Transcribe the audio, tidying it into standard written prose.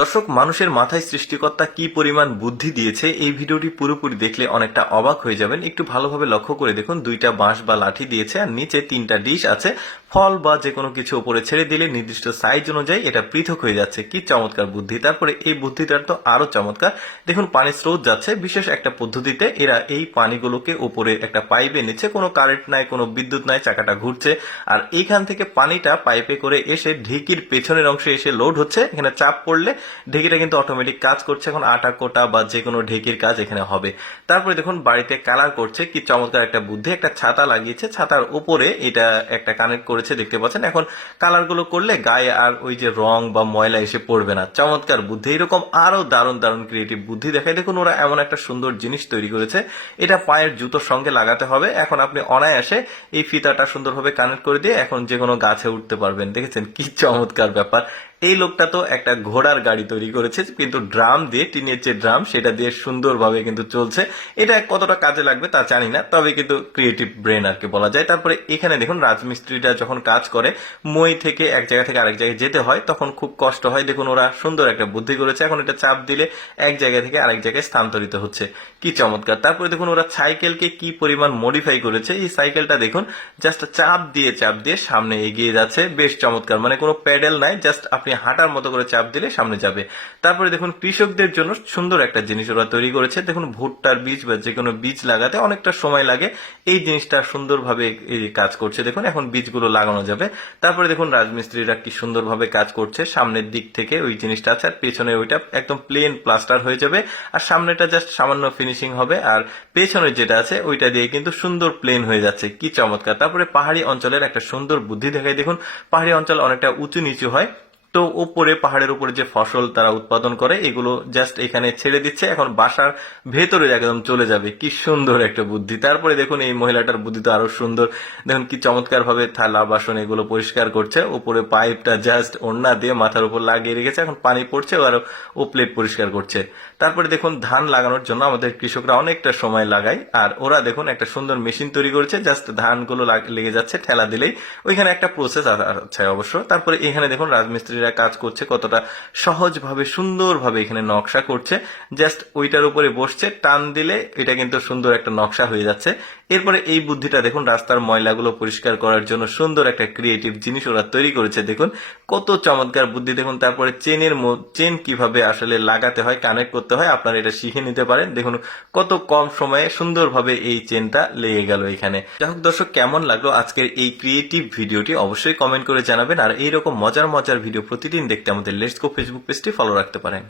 দর্শক, মানুষের মাথায় সৃষ্টিকর্তা কি পরিমাণ বুদ্ধি দিয়েছে এই ভিডিওটি পুরোপুরি দেখলে অনেকটা অবাক হয়ে যাবেন। একটু ভালোভাবে লক্ষ্য করে দেখুন, দুইটা বাঁশ বা লাঠি দিয়েছে আর নিচে তিনটা ডিশ আছে। ফল বা যে কোনো কিছু উপরে ছেড়ে দিলে নির্দিষ্ট সাইজ অনুযায়ী এটা পৃথক হয়ে যাচ্ছে। কি চমৎকার বুদ্ধি! তারপরে এই বুদ্ধিটা তো আরো চমৎকার। দেখুন, পানির স্রোত যাচ্ছে বিশেষ একটা পদ্ধতিতে। এরা এই পানিগুলোকে উপরে একটা পাইপে নিচ্ছে, কোনো কারেন্ট নাই, কোনো বিদ্যুৎ নাই, চাকাটা ঘুরছে আর এইখান থেকে পানিটা পাইপে করে এসে ঢিকির পেছনের অংশে এসে লোড হচ্ছে। এখানে চাপ পড়লে ঢেকিটা কিন্তু অটোমেটিক কাজ করছে। এখন আটা কোটা বা যে কোনো ঢেকির কাজ এখানে হবে। তারপরে দেখুন, বাড়িতে কালার করছে। কি চমৎকার একটা বুদ্ধি! একটা ছাতা লাগিয়েছে, ছাতার উপরে এটা একটা কানেক্ট করেছে, দেখতে পাচ্ছেন। এখন কালার গুলো করলে গায়ে আর ওই যে রং বা ময়লা এসে পড়বে না। চমৎকার বুদ্ধি! এরকম আরো দারুণ দারুণ ক্রিয়েটিভ বুদ্ধি দেখায়। দেখুন, ওরা এমন একটা সুন্দর জিনিস তৈরি করেছে, এটা পায়ের জুতোর সঙ্গে লাগাতে হবে। এখন আপনি অনায়াসে এই ফিতাটা সুন্দরভাবে কানেক্ট করে দিয়ে এখন যে কোনো গাছে উঠতে পারবেন। দেখেছেন কি চমৎকার ব্যাপার! এই লোকটা তো একটা ঘোড়ার গাড়ি তৈরি করেছে, কিন্তু ড্রাম দিয়ে, টিনের যে ড্রাম সেটা দিয়ে সুন্দরভাবে কিন্তু চলছে। এটা কতটা কাজে লাগবে তা জানি না, তবে কিন্তু ক্রিয়েটিভ ব্রেন আর কি বলা যায়। তারপরে এখানে দেখুন, রাজমিস্ত্রিটা যখন কাজ করে মই থেকে এক জায়গা থেকে আরেক জায়গায় যেতে হয়, তখন খুব কষ্ট হয়। দেখুন, ওরা সুন্দর একটা বুদ্ধি করেছে। এখন এটা চাপ দিলে এক জায়গা থেকে আরেক জায়গায় স্থানান্তরিত হচ্ছে। কি চমৎকার! তারপরে দেখুন, ওরা সাইকেলকে কি পরিমাণ মডিফাই করেছে। এই সাইকেলটা দেখুন, জাস্ট চাপ দিয়ে সামনে এগিয়ে যাচ্ছে। বেশ চমৎকার! মানে কোনো প্যাডেল নাই, জাস্ট আপনি হাঁটার মতো করে চাপ দিলে সামনে যাবে। তারপরে দেখুন, কৃষকদের জন্য সুন্দর একটা জিনিস ওরা তৈরি করেছে। দেখুন, ভুট্টার বীজ বা যে কোনো বীজ লাগাতে অনেকটা সময় লাগে, এই জিনিসটা সুন্দরভাবে কাজ করছে। দেখুন, এখন বীজগুলো লাগানো যাবে। তারপরে দেখুন, রাজমিস্ত্রিরা কি সুন্দরভাবে কাজ করছে। সামনের দিক থেকে ওই জিনিসটা আছে, আর পেছনে ওইটা একদম প্লেন প্লাস্টার হয়ে যাবে, আর সামনেটা জাস্ট সামান্য ফিনিশিং হবে, আর পেছনের যেটা আছে ওইটা দিয়ে কিন্তু সুন্দর প্লেন হয়ে যাচ্ছে। কি চমৎকার! তারপরে পাহাড়ি অঞ্চলের একটা সুন্দর বুদ্ধি দেখায়। দেখুন, পাহাড়ি অঞ্চল অনেকটা উঁচু নিচু হয়, তো উপরে পাহাড়ের উপরে যে ফসল তারা উৎপাদন করে এগুলো জাস্ট এখানে ছেড়ে দিচ্ছে। এখন বাসার ভেতরে একদম চলে যাবে। কি সুন্দর একটা বুদ্ধি! তারপরে দেখুন, এই মহিলাটার বুদ্ধি তো আরো সুন্দর। দেখুন কি চমৎকার ভাবে থালা বাসন এগুলো পরিষ্কার করছে। উপরে পাইপটা জাস্ট ওড়না দিয়ে মাথার উপর লাগিয়ে রেখেছে, এখন পানি পড়ছে আর ও প্লেট পরিষ্কার করছে। তারপরে দেখুন, ধান লাগানোর জন্য আমাদের কৃষকরা অনেকটা সময় লাগায়, আর ওরা দেখুন একটা সুন্দর মেশিন তৈরি করেছে। জাস্ট ধানগুলো লেগে যাচ্ছে, ঠেলা দিলেই। ওইখানে একটা প্রসেস আছে অবশ্য। তারপরে এখানে দেখুন, রাজমিস্ত্রিরা কাজ করছে, কতটা সহজভাবে সুন্দরভাবে এখানে নকশা করছে। জাস্ট ওইটার উপরে বসছে, টান দিলে এটা কিন্তু সুন্দর একটা নকশা হয়ে যাচ্ছে। এরপরে এই বুদ্ধিটা দেখুন, রাস্তার ময়লাগুলো পরিষ্কার করার জন্য সুন্দর একটা ক্রিয়েটিভ জিনিস ওরা তৈরি করেছে। দেখুন কত চমৎকার বুদ্ধি! দেখুন, তারপরে চেন কিভাবে আসলে লাগাতে হয়, কানেক্ট করতে হয়, আপনারা এটা শিখে নিতে পারেন। দেখুন কত কম সময়ে সুন্দরভাবে এই চেনটা লেগে গেল এখানে। যাই হোক দর্শক, কেমন লাগলো আজকের এই ক্রিয়েটিভ ভিডিওটি অবশ্যই কমেন্ট করে জানাবেন। আর এইরকম মজার মজার ভিডিও প্রতিদিন দেখতে আমাদের লেটস গো ফেসবুক পেজটি ফলো রাখতে পারেন।